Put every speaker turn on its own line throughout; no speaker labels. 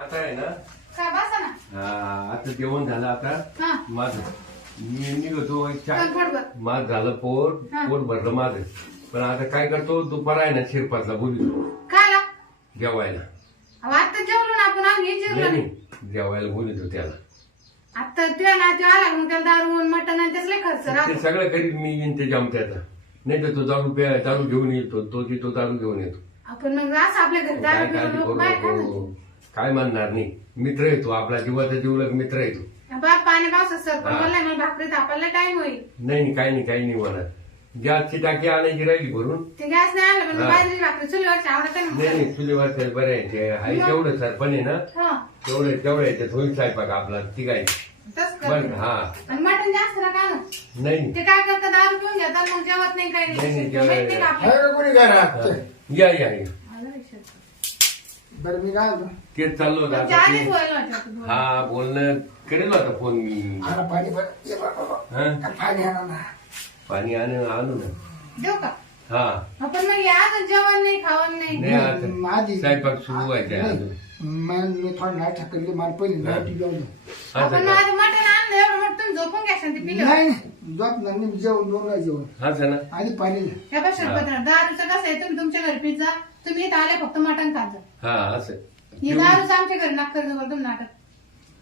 आता आहे ना?
काय बसा ना.
हा, आता जेवण झालं आता.
हा.
माझं. मी निघतो माझं झालं पोट
हा.
पोट भरलं माझं. पण आता काय करतो? दुपार आहे ना शिरपातला बोलतो.
खायला?
जेवायला.
अहो, आता जेवलो ना आपण. आम्ही जेवलो
नाही
नाही
नाही, जेवायला बोलतो त्याला.
आता ते ना ते आला मग त्याला दारू मटण आणि त्याच लय खर्च
ते
राहतो.
सगळं करीत मी येईन ते जमत्याचा नाही तर तो दारू प्या दारू घेऊन येतो. तो तिथो दारू घेऊन येतो.
आपण मग असं आपल्या घरी
काय
दारू
काळजी करू
काय
नको. काय म्हणणार नाही मित्र येतो आपला जीवाचा जीवलग मित्र येतो
म्हणतात? बा पाणी पावसात सर पण
हा.
बोललाय मला भाकरी तापायला टाइम होईल
नाही नाही काही नाही काही नाही म्हणा गॅसची टाकी आणायची राहिली भरून
ते गॅस नाही आलं पण
हा.
बाजरी भाकरी चुलीवरची आवडत
नाही
नाही
नाही तुझे वाटत बरं आहे ते आहे? तेवढं सर पण आहे ना
हा
तेवढं तेवढं याच्यात होईल स्वयंपाक आपला ठीक आहे
तस?
हा
आणि मटण जास्त नका.
नाही
ते काय करतात दारू पिऊन घेतात मग जेवत नाही काही
नाही, नाही,
नाही
जेवायला
माहिती नाही का
आहे
आपल्याला?
का कोणी घरात
हा. या या या.
बरं मी काय म्हणतो?
तेच चाललो होतं आता
आधीच
ते-
होतं आता.
हा बोलणं करेल होता फोन मी
आणा पाणी पण ये बाबा, बाबा.
हा?
पाणी आणा ना
पाणी आणू आणू ना
देऊ का
हा
आपण मग या अजून जेवण नाही खावण नाही
नाही आता
माझी
स्वयंपाक सुरू व्हायचा आहे
नाही.
अजून
मग मी थोडं नाही टाकली मला पहिली. नाटी लावली
आपण
असं
माझं मटण आणलं एवढं मोठं तुम्ही झोपून घ्या शांती पिलं
नाही मी जेवण दोन वेळा जेवण
का असं ना
आधी पाणी.
हे बघ दारूचं कसं आहे तुम्ही तुमच्या घरी पिझ्झा तुम्ही इथं आले फक्त मटण खात जा.
हा असं
हे दारूचं आमच्या घरी नाक करतो बरं तुम्ही नाटक.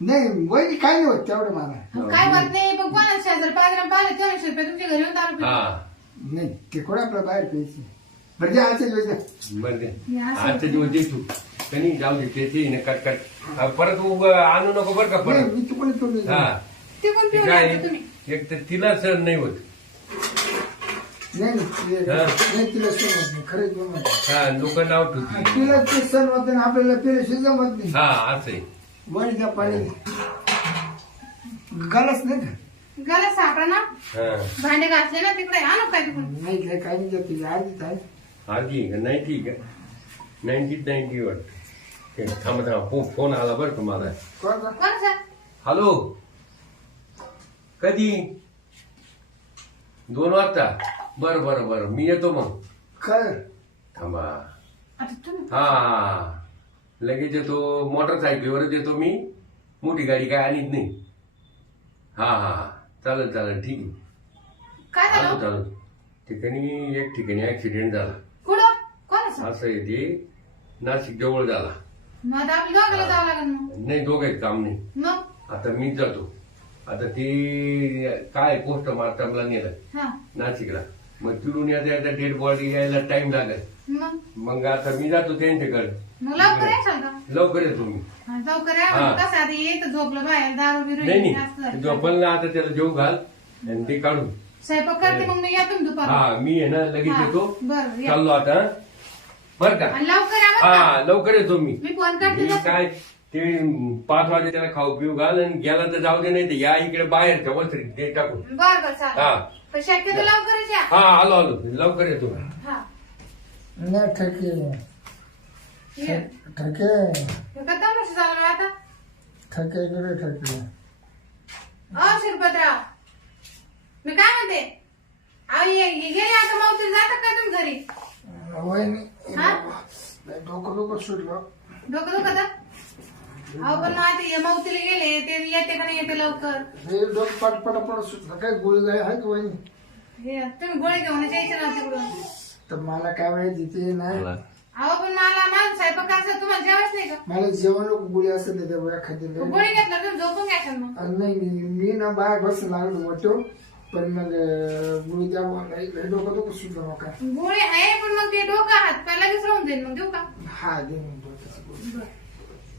नाही काय नाही होत तेवढं मला.
काय होत नाही पण शेजार पाजरा पाहिले रुपये तुमच्या घरी येऊन दारू पितो.
हा.
नाही ते कोण आपलं बाहेर प्यायचं. बरं जे आजच्या दिवस द्या.
बरं दे. आजच्या दिवस दे तू कनी जाऊ दे ते ते ना कट कट परत उभं आणू नको बरं का
नाही
परत?
मी
हा. ते
पिऊन
काय
यायचं तुम्ही.
एक तर तिला सण नाही होत.
नाही नाही ते-
हा.
नाही तिला सण होत नाही खरंच.
हा लोक नाव
हा,
ठेवतील
तिला ते सण होत नाही आपल्याला पेले जमत नाही.
हा असं आहे.
वरी द्या पाणी गलच नाही का?
गला सापडा ना.
हा.
भांडे घासले ना तिकडे आणू काय तिकडून?
नाही काय काही नाही जाते आधीच आहे
आधी का? नाईन्टी का? नाईन्टी नाईन्टी वाटत. ते थांबा थांबा फो- फोन आला बरं का मला
सर?
हॅलो? कधी? दोन वाजता? बरं बरं बरं. मी येतो मग.
काय
थांबा.
आता तुम्ही
हा लगेच येतो. मोटरसायकलीवरच येतो मी. मोठी गाडी काय आणीत नाही. हा हा चालेल चालेल. ठीक आहे.
काय
आलो
झालं
चालू ठिकाणी एक ठिकाणी ऍक्सिडेंट झाला.
कुठं? कोण सर
असं आहे ते. नाशिक जवळ झाला.
मग आता आपल्या दोघाला जावं लागेल मग.
नाही दोघं काम नाही.
मग?
आता मीच जातो. आता ते काय पोस्ट मार्टमला नेलं.
हा.
नाशिकला. मग तिकडून यायचा डेड बॉडी यायला टाइम लागेल.
मग?
मग आता मी जातो त्यांच्याकडे.
मग लवकर यायचं का?
लवकर येतो मी.
हा, लवकर या
हा.
म्हणजे कसं आता येतं झोपलं बाहेर दारू बिरू
नाही
जास्त
नाही
झालं.
झोपल ना आता त्याला जेव घाल आणि ते काढून.
स्वयंपाक करते मग मी या तुम्ही दुपार
हा मी आहे ना लगेच येतो.
बरं या.
चाललो आता बर का?
आणि लवकर या बरं का?
हा लवकर येतो मी.
मी फोन करते
मी
तसं.
काय ते पाच वाजे त्याला खाऊ पिऊ घाल आणि गेला तर जाऊ दे नाही तर या इकडे बाहेरच्या वस्त्रीत ते टाकून.
बरं बरं चालेल.
हा.
पण शक्यतो लवकरच या.
हा आलो आलो. लवकर येतो.
हा.
नाही ठके
ये.
ठके
हे का तमाशा चालू आहे आता?
ठके इकडे ठके
अ शिरपतराव. मी काय म्हणते? अहो ये ये गेले आता मावतील जातात का तुम्ही घरी?
वहिनी
हा?
डोकं डोकं सुटलं.
डोकं दुखत? अहो पण मग आता हे मावतीला गेले ते येते का नाही येते लवकर?
हे डोकं पाट पटा पडत सुटलं. काय गोळी गाय आहे का वहिनी?
हे तुम्ही गोळी घेऊन यायचे ना तिकडून.
तर मला काय माहिती ते नाही.
अहो पण मला माझं स्वयंपाक करायचं तुम्हाला जेवायच नाही का?
मला जेवण गोळी असेल ना त्या एखादी
गोळी घेतलं तुम्ही झोपून घ्यायचं मग.
नाही मी मी ना बाहेर बसून लागलो वाटतो पण मग अं, गोळी द्या बुवा. नाही, लय डोकं डोकं सुटलं नका
गोळी आहे पण मग ते डोकं हात पाय लगेच राहून जाईल मग देऊ का?
हा दे मग डोक्याची गोळी.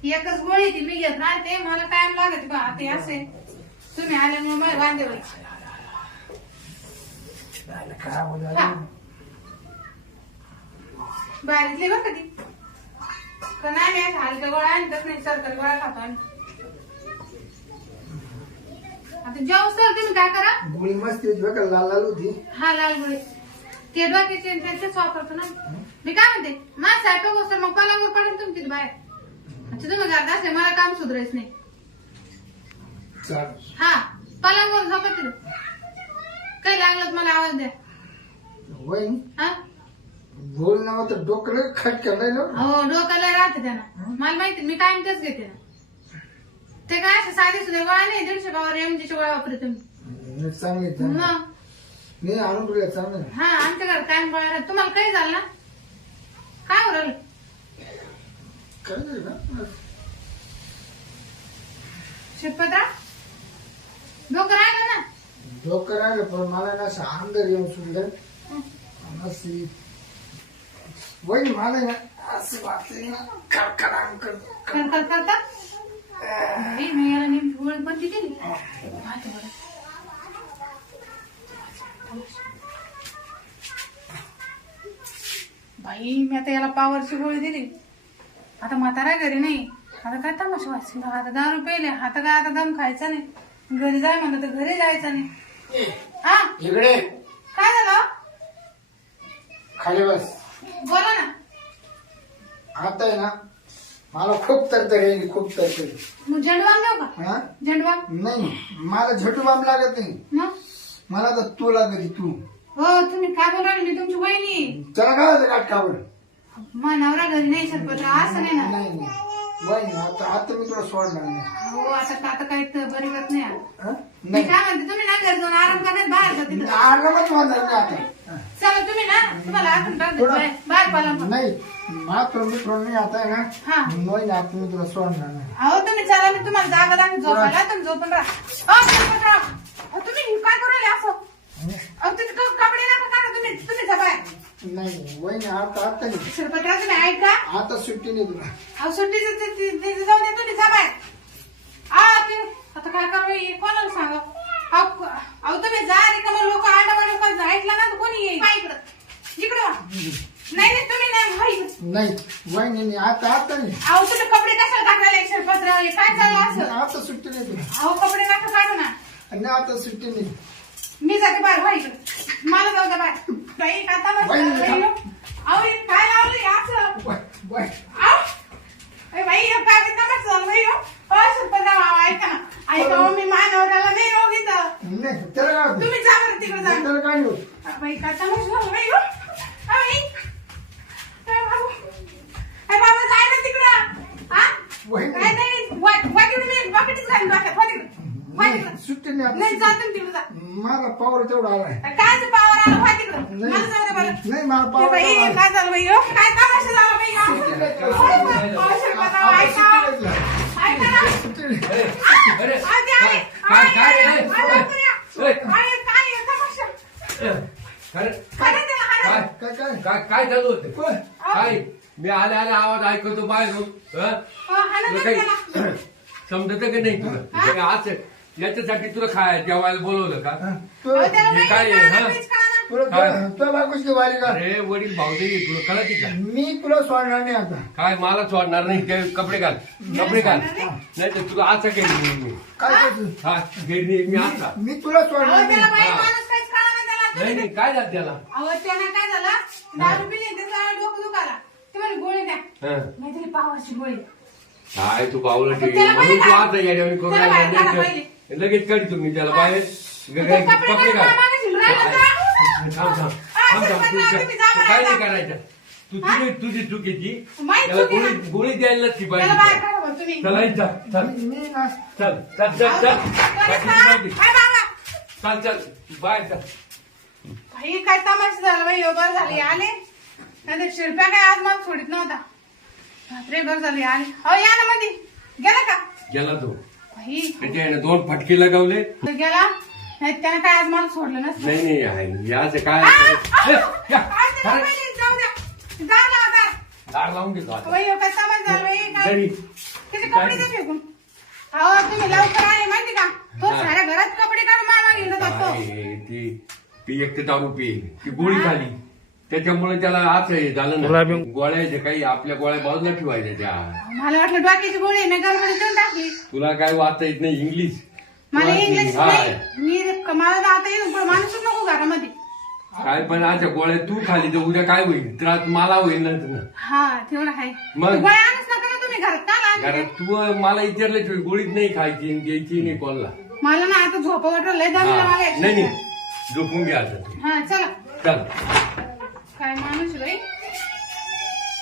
एकच गोळी ती मी घेत राहते मला टाइम लागत बा ते असे. तुम्ही आल्यामुळे होईल
झालं काय बोला.
बाहेरीतले बघ कधी का नाही हलक्या गोळ्या आणतात नाही सरकारी गोळ्या खातो आता जेव सर तुम्ही काय करा?
गोळी मस्त होती बघा लाल लाल होती.
हा लाल गोळी. ते डोक्याचे आणि त्यांचेच वापरतो ना. मी काय म्हणते माझा सायकल गोष्ट मग पलंगावर पडेल तिथे बाहेर. तुम्ही घरात असले मला काम सुधारायचं नाही.
चालेल.
हा पलंगावर झोपत तिथं काही लागलं तर मला आवाज द्या.
वहिनी
हा?
गोळी बोलण्यावर तर डोकं खटकन नाही ना?
हो डोक्याला राहते त्यांना. मला माहिती मी कायम तेच घेते ना. ते काय असं साधे सुद्धा गोळा नाही दीडशे पावर एमजीचे गोळा वापरते तुम्ही.
मी चांगली आहे, चांगली आहे.
मग?
मी तुला चांगलं. आहे.
हा आमच्या घरात कायम गोळा राहते. तुम्हाला काही झालं ना? काय उरलं
काय नाही ना?
शिरपत्रा डोकं राहिलं ना?
डोकं राहिलं पण मला ना असं येऊन सुटलं अशी वही मला ना असं वाटलं ना खडखडांग करत.
खरखर करता? बाई, मी याला नेमकी पाहते बरं. बाई मी आता याला पावरची गोळी दिली. आता म्हातारा घरी नाही. आता काय तमाशा व्हायचं आता दारू पेले आता काय आता दम खायचा नाही. घरी जाय म्हणलं तर घरी जायचं नाही. हा?
इकडे.
काय झालं?
खाली बस.
बोला ना.
आता आहे ना मला खूप तरतरी येईल खूप तरतरी.
मग झेंडूबाम देऊ का?
हा? नाही. मला झटू बाम लागत नाही.
मग?
मला तर तू लागत तू.
हो तुम्ही काय बोलाल मी तुमची वहिनी.
त्याला काय होतं काटकावर
मा नवरा घरी नाही सरपत्र असं नाही ना?
नाही नाही. वही आता आता मी तुला सोडणार नाही.
हो आता आता काही तर बरी होत नाही. आता.
हा?
मी
नाही.
काय म्हणते तुम्ही ना घरी जाऊन आराम करण्यात बाहेर जा तिथं.
आरामच होणार नाही आता. हा.
चला तुम्ही ना तुम्हाला आतून टाकते बाहेर बाहेर पाला मग.
नाही मात्र मी तुला नाही आता आहे
हा.
ना. नाही ना आता मी तुला सोडणार नाही.
अहो तुम्ही चला मी तुम्हाला जागा दाखवून झोपायला. तुम्ही झोपून राहा. अहो, सरपंचराव, अहो, तुम्ही काय करू राहिले असं? अहो क- कपडे नका काढा तुम्ही तुम्ही जा बाहेर.
नाही वही नाही आता आता नाही
सरपंचराव तुम्ही ऐका.
आता सुट्टी नाही तुला.
अहो सुट्टीचं ते- ते- ते जाऊ दे तुम्ही जा बाहेर. आ ते आता काय करू हे कोणाला सांगा अहो अहो, तुम्ही जा रिकामं लोक ऐकलं ना तर कोणी येईल? काय इकडं. इकडं वा. नाही नाही तुम्ही नाही हा इकडं.
नाही वही नाही नाही, आता आता नाही
अहो तुम्ही कपडे कशाला टाकायला एक सरपंचराव हे काय चाललं असं?
आता सुट्टी नाही तुला.
अहो कपडे नका काढू ना.
नाही आता सुट्टी नाही.
मी जाते बाहेर व्हा इकडं. मला बाई आता मस्त
बाई,
बाई, अहो हे काय लावलं हे असं. अहो. ए बाई हे काय मग चाल बाई हो? अहो, सरपंचराव अहो, ऐका ना. ऐका हो, मी मानवराला नाही हो
होतं?
तुम्ही जा बरं तिकडे जा.
होतं?
बाई तमाशा झाला बाई हो? अहो, बाई. काय बाबू? काय बाबा जाय ना तिकडं. हा? काय नाही वा- वाटीवर मी घालीन
नाही,
तिकडं.
मला पावर तेवढा आलाय
काय पावर आला
नाही.
मला बरं
नाही मला पावर
बाई
तेवढा आलाय.
काय झालं बाई हो काय तमाशा झाला बाई हो?
नाही
ऐका
नाही.
ऐका ना
नाही.
अरे
आ.
काय काय. ए,
काय आहे तमाशा?
अरे,
काय आहे?
काय
काय काय
काय काय चालू होतं
होय.
काय मी आले आले आवाज ऐकतो बाहेरून हं?
अहो, हाणा
तुला
नाही
काही
त्याला.
समजत का नाही तुला हे आज याच्यासाठी तुला खाय जेवायला बोलवलं का?
हा,
हे काय आहे, हा?
तुला वारी का
अरे वडील भाऊ नाही तुला कळत का?
मी तुला सोडणार नाही आता.
काय मला सोडणार नाही? ते कपडे घाल कपडे घाल.
नाही?
तर तुला असं काही नाही मी
काय करतो
हा मी असा
मी तुला सोडणार नाही
त्याला बाई
हा. नाही नाही काय झालं त्याला?
अहो, त्याला काय झालं? दारू पिली त्याचा डोकं दुखाला ते म्हणे गोळी द्या.
हं.
नाहीतरी पावाची गोळी.
काय तू बावलं
आता
ठीक
त्याला
म्हणून तू आता येड्यावानी करून राहिला. नाही तर लगेच काढ तुम्ही त्याला बाहेर.
कपडे
कपडे
काढून
घाल
मागाशी राहिला का?
थांब थांब थांब थांब तू काय नाही. करायचं. तू तुझी तुझी चुकीची त्याला
चुकी
गोळी. गोळी द्यायला ती पाहिजे
काढा
चला इथं, चल. चल चल चल चल. चल चल. बाहेर चल
भाई काय तमाशा झाला बाई? हो, बरं झाली. आले? नाही शिरप्या काय आज मला सोडित नव्हता. रात्री बरं झाली. आले. अहो या ना मध्ये गेला का?
गेला तो. त्याच्या याने दोन फटके लगावले.
गेला? नाही त्याने काय आज मला सोडलं नसतं?
नाही नाही आहे. काय ए, या, अरे, दार लावून घेतो आता.
काय अहो तुम्ही लवकर आले माहिती का? तो
हा.
साऱ्या घरात कपडे काढून मामा घेऊन जातो
काय ती ती एक तर दारू पिये ती गोळी झाली त्याच्यामुळे त्याला असं हे झालं ना गोळ्या जे काही आपल्या गोळ्या बाजूला ठेवायच्या त्या.
मला वाटलं डोक्याची गोळी आहे, मी गडबडीत देऊन टाकली.
तुला काय वाचता येत नाही इंग्लिश
मला इंग्लिश
हा.
नाही. मी मला तर आता येऊन पण माणूसच नको घरामध्ये.
काय पण अशा गोळ्या तू खाली तर उद्या काय होईल? त्रास मला होईल ना तुला
हा तेवढं आहे.
मग?
गोळ्या आणच नका ना तुम्ही घरात. का
तू मला विचारलं गोळीच नाही खायची आणि द्यायची नाही कोणाला.
मला ना आता झोप वाटलं लय दमलं
हा.
मला
नाही नाही. झोपून घ्या आता. तू
हा चला.
चल.
काय माणूस आहे बाई